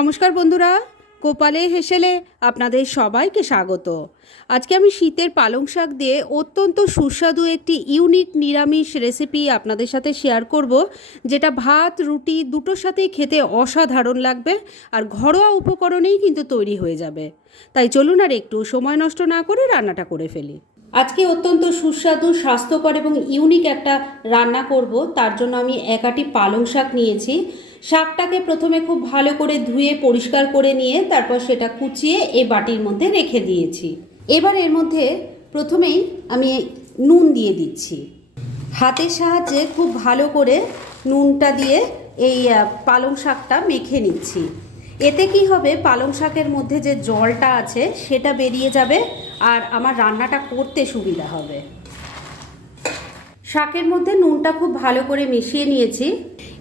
নমস্কার বন্ধুরা, কোপালে হেসেলে আপনাদের সবাইকে স্বাগত। আজকে আমি শীতের পালং শাক দিয়ে অত্যন্ত সুস্বাদু একটি ইউনিক নিরামিষ রেসিপি আপনাদের সাথে শেয়ার করব, যেটা ভাত, রুটি দুটোর সাথেই খেতে অসাধারণ লাগবে আর ঘরোয়া উপকরণেই কিন্তু তৈরি হয়ে যাবে। তাই চলুন আর একটু সময় নষ্ট না করে রান্নাটা করে ফেলি। আজকে অত্যন্ত সুস্বাদু, স্বাস্থ্যকর এবং ইউনিক একটা রান্না করব, তার জন্য আমি একাটি পালং শাক নিয়েছি। শাকটাকে প্রথমে খুব ভালো করে ধুয়ে পরিষ্কার করে নিয়ে তারপর সেটা কুচিয়ে এই বাটির মধ্যে রেখে দিয়েছি। এবার এর মধ্যে প্রথমেই আমি নুন দিয়ে দিচ্ছি। হাতের সাহায্যে খুব ভালো করে নুনটা দিয়ে এই পালং শাকটা মেখে নিচ্ছি। এতে কি হবে, পালং শাকের মধ্যে যে জলটা আছে সেটা বেরিয়ে যাবে আর আমার রান্নাটা করতে সুবিধা হবে। শাকের মধ্যে নুনটা খুব ভালো করে মিশিয়ে নিয়েছি।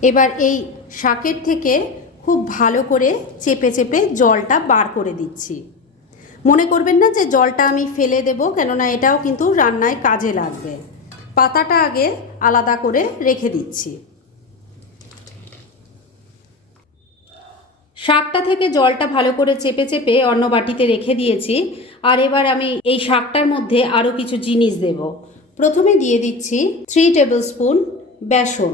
এবার এই শাকের থেকে খুব ভালো করে চেপে চেপে জলটা বার করে দিচ্ছি। মনে করবেন না যে জলটা আমি ফেলে দেব, কেননা এটাও কিন্তু রান্নায় কাজে লাগবে। পাতাটা আগে আলাদা করে রেখে দিচ্ছি। শাকটা থেকে জলটা ভালো করে চেপে চেপে অন্য বাটিতে রেখে দিয়েছি। আর এবার আমি এই শাকটার মধ্যে আরও কিছু জিনিস দেব। প্রথমে দিয়ে দিচ্ছি থ্রি টেবিল স্পুন বেসন।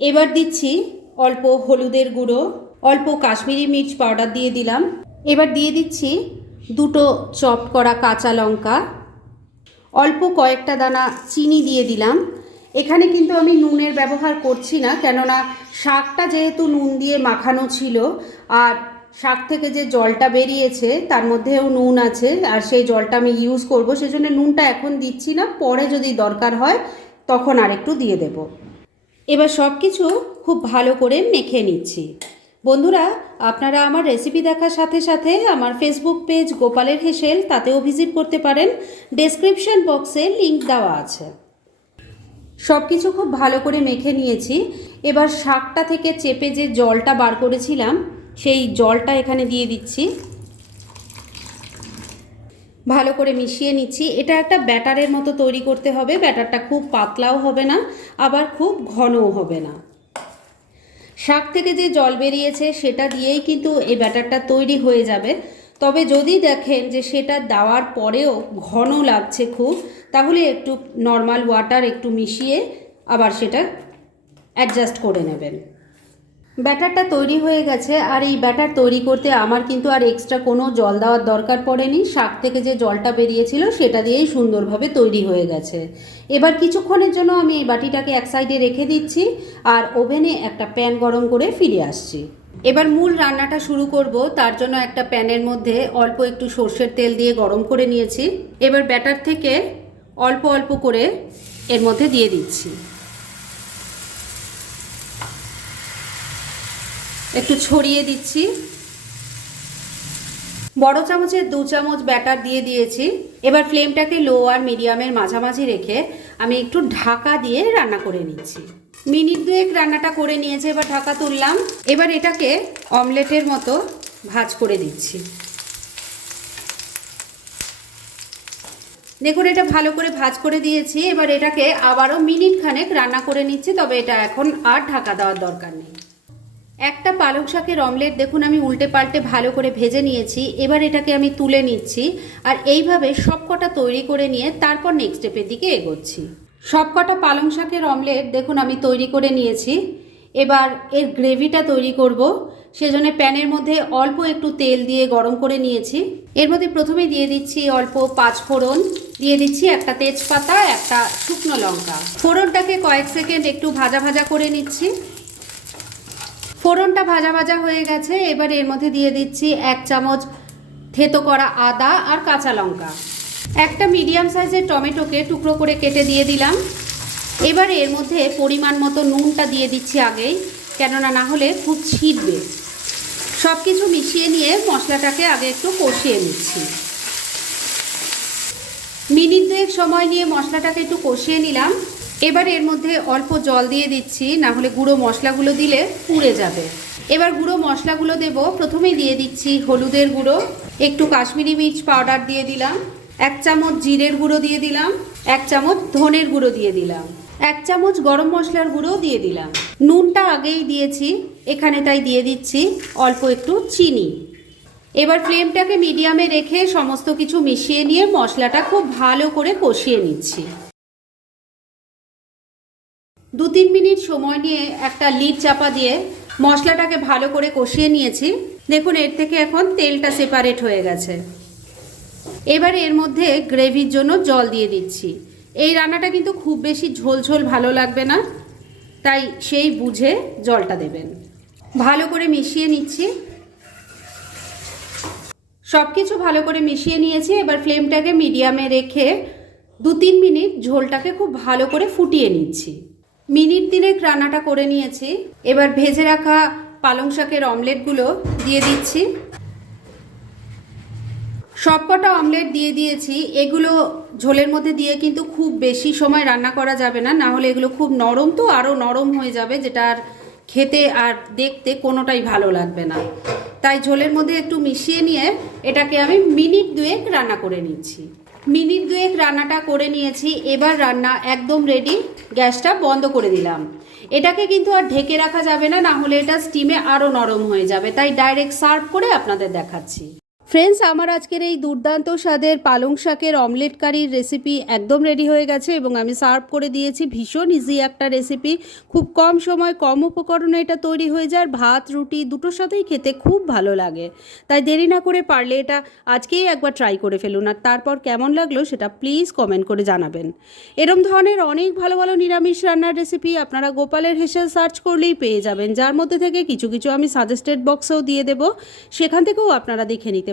এবার দিচ্ছি অল্প হলুদের গুঁড়ো, অল্প কাশ্মীরি মির্চ পাউডার দিয়ে দিলাম। এবার দিয়ে দিচ্ছি দুটো চপ করা কাঁচা লঙ্কা। অল্প কয়েকটা দানা চিনি দিয়ে দিলাম। এখানে কিন্তু আমি নুনের ব্যবহার করছি না, কেননা শাকটা যেহেতু নুন দিয়ে মাখানো ছিল, আর শাক থেকে যে জলটা বেরিয়েছে, তার মধ্যেও নুন আছে, আর সেই জলটা আমি ইউজ করব। সেজন্য নুনটা এখন দিচ্ছি না, পরে যদি দরকার হয়, তখন আরেকটু দিয়ে দেব। এবার সব কিছু খুব ভালো করে মেখে নিচ্ছি। বন্ধুরা, আপনারা আমার রেসিপি দেখার সাথে সাথে আমার ফেসবুক পেজ গোপালের হেসেল, তাতেও ভিজিট করতে পারেন। ডেসক্রিপশন বক্সে লিংক দেওয়া আছে। সব কিছু খুব ভালো করে মেখে নিয়েছি। এবার শাকটা থেকে চেপে যে জলটা বার করেছিলাম সেই জলটা এখানে দিয়ে দিচ্ছি। ভালো করে মিশিয়ে নিচ্ছি। এটা একটা ব্যাটারের মতো তৈরি করতে হবে। ব্যাটারটা খুব পাতলাও হবে না, আবার খুব ঘনও হবে না। শাক থেকে যে জল বেরিয়েছে, সেটা দিয়েই কিন্তু এই ব্যাটারটা তৈরি হয়ে যাবে। তবে যদি দেখেন যে সেটা দেওয়ার পরেও ঘন লাগছে খুব, তাহলে একটু নর্মাল ওয়াটার একটু মিশিয়ে আবার সেটা অ্যাডজাস্ট করে নেবেন। ব্যাটারটা তৈরি হয়ে গেছে, আর এই ব্যাটার তৈরি করতে আমার কিন্তু আর এক্সট্রা কোনো জল দেওয়ার দরকার পড়েনি। শাক থেকে যে জলটা বেরিয়েছিল সেটা দিয়েই সুন্দরভাবে তৈরি হয়ে গেছে। এবার কিছুক্ষণের জন্য আমি এই বাটিটাকে এক সাইডে রেখে দিচ্ছি, আর ওভেনে একটা প্যান গরম করে ফিরে আসছি। এবার মূল রান্নাটা শুরু করব, তার জন্য একটা প্যানের মধ্যে অল্প একটু সর্ষের তেল দিয়ে গরম করে নিয়েছি। এবার ব্যাটার থেকে অল্প অল্প করে এর মধ্যে দিয়ে দিচ্ছি। একটু ছড়িয়ে দিচ্ছি। বড় চামচের দু চামচ ব্যাটার দিয়ে দিয়েছি। এবার ফ্লেমটাকে লো আর মিডিয়ামের মাঝামাঝি রেখে আমি একটু ঢাকা দিয়ে রান্না করে নিচ্ছি। মিনিট দুয়েক রান্নাটা করে নিয়েছে, এবার ঢাকা তুললাম। এবার এটাকে অমলেটের মতো ভাজ করে দিচ্ছি। দেখুন, এটা ভালো করে ভাজ করে দিয়েছি। এবার এটাকে আবারও মিনিট খানেক রান্না করে নিচ্ছি, তবে এটা এখন আর ঢাকা দেওয়ার দরকার নেই। একটা পালং শাকের অমলেট দেখুন, আমি উল্টে পাল্টে ভালো করে ভেজে নিয়েছি, এবার এটাকে আমি তুলে নিচ্ছি, আর এইভাবে সবকটা তৈরি করে নিয়ে তারপর নেক্সট স্টেপের দিকে এগোচ্ছি। সবকটা পালং শাকের অমলেট দেখুন, আমি তৈরি করে নিয়েছি, এবার এর গ্রেভিটা তৈরি করব, সেজন্য প্যানের মধ্যে অল্প একটু তেল দিয়ে গরম করে নিয়েছি, এর মধ্যে প্রথমে দিয়ে দিচ্ছি অল্প পাঁচ ফোড়ন, দিয়ে দিচ্ছি একটা তেজপাতা, একটা শুকনো লঙ্কা। ফোড়নটাকে কয়েক সেকেন্ড একটু ভাজা ভাজা করে নিচ্ছি ফোড়নটা ভাজা ভাজা হয়ে গেছে। এবার এর মধ্যে দিয়ে দিচ্ছি এক চামচ থেতো করা আদা আর কাঁচা লঙ্কা। একটা মিডিয়াম সাইজের টমেটোকে টুকরো করে কেটে দিয়ে দিলাম। এবার এর মধ্যে পরিমাণ মতো নুনটা দিয়ে দিচ্ছি আগেই, কেননা না হলে খুব ছিটবে। সব কিছু মিশিয়ে নিয়ে মশলাটাকে আগে একটু কষিয়ে নিচ্ছি। মিনিট দুয়েক সময় নিয়ে মশলাটাকে একটু কষিয়ে নিলাম। এবার এর মধ্যে অল্প জল দিয়ে দিচ্ছি, না হলে গুঁড়ো মশলাগুলো দিলে পুড়ে যাবে। এবার গুঁড়ো মশলাগুলো দেব। প্রথমেই দিয়ে দিচ্ছি হলুদের গুঁড়ো, একটু কাশ্মীরি মির্চ পাউডার দিয়ে দিলাম, এক চামচ জিরের গুঁড়ো দিয়ে দিলাম, এক চামচ ধনের গুঁড়ো দিয়ে দিলাম, এক চামচ গরম মশলার গুঁড়ো দিয়ে দিলাম। নুনটা আগেই দিয়েছি, এখানে তাই দিয়ে দিচ্ছি অল্প একটু চিনি। এবার ফ্লেমটাকে মিডিয়ামে রেখে সমস্ত কিছু মিশিয়ে নিয়ে মশলাটা খুব ভালো করে কষিয়ে নিচ্ছি। দু তিন মিনিট সময় নিয়ে একটা লিড চাপা দিয়ে মশলাটাকে ভালো করে কষিয়ে নিয়েছি। দেখুন, এর থেকে এখন তেলটা সেপারেট হয়ে গেছে। এবার এর মধ্যে গ্রেভির জন্য জল দিয়ে দিচ্ছি। এই রান্নাটা কিন্তু খুব বেশি ঝোল ঝোল ভালো লাগবে না, তাই সেই বুঝে জলটা দেবেন। ভালো করে মিশিয়ে নিচ্ছি। সব কিছু ভালো করে মিশিয়ে নিয়েছি। এবার ফ্লেমটাকে মিডিয়ামে রেখে দু তিন মিনিট ঝোলটাকে খুব ভালো করে ফুটিয়ে নিচ্ছি। মিনিট দিনেক রান্নাটা করে নিয়েছি। এবার ভেজে রাখা পালং শাকের অমলেটগুলো দিয়ে দিচ্ছি। সবকটা অমলেট দিয়ে দিয়েছি। এগুলো ঝোলের মধ্যে দিয়ে কিন্তু খুব বেশি সময় রান্না করা যাবে না। না হলে এগুলো খুব নরম তো আরও নরম হয়ে যাবে, যেটা আর খেতে আর দেখতে কোনোটাই ভালো লাগবে না। তাই ঝোলের মধ্যে একটু মিশিয়ে নিয়ে এটাকে আমি মিনিট দুয়েক রান্না করে নিচ্ছি। মিনিট দুয়েক রান্নাটা করে নিয়েছি, এবার রান্না একদম রেডি গ্যাসটা বন্ধ করে দিলাম। এটাকে কিন্তু আর ঢেকে রাখা যাবে না না হলে এটা স্টিমে আরও নরম হয়ে যাবে, তাই ডাইরেক্ট সার্ভ করে আপনাদের দেখাচ্ছি। ফ্রেন্ডস আমার আজকের এই দুর্দান্ত স্বাদের পালং শাকের অমলেট কারির রেসিপি একদম রেডি হয়ে গেছে এবং আমি সার্ভ করে দিয়েছি ভীষণ ইজি একটা রেসিপি খুব কম সময়, কম উপকরণে এটা তৈরি হয়ে যায়। ভাত, রুটি দুটোর সাথেই খেতে খুব ভালো লাগে। তাই দেরি না করে পারলে এটা আজকেই একবার ট্রাই করে ফেলুন। আর তারপর কেমন লাগল সেটা প্লিজ কমেন্ট করে জানাবেন। এরম ধরনের অনেক ভালো ভালো নিরামিষ রান্নার রেসিপি আপনারা গোপালের হেসেল সার্চ করলেই পেয়ে যাবেন। যার মধ্যে থেকে কিছু কিছু আমি সাজেস্টেড বক্সেও দিয়ে দেব। সেখান থেকেও আপনারা দেখে নিতে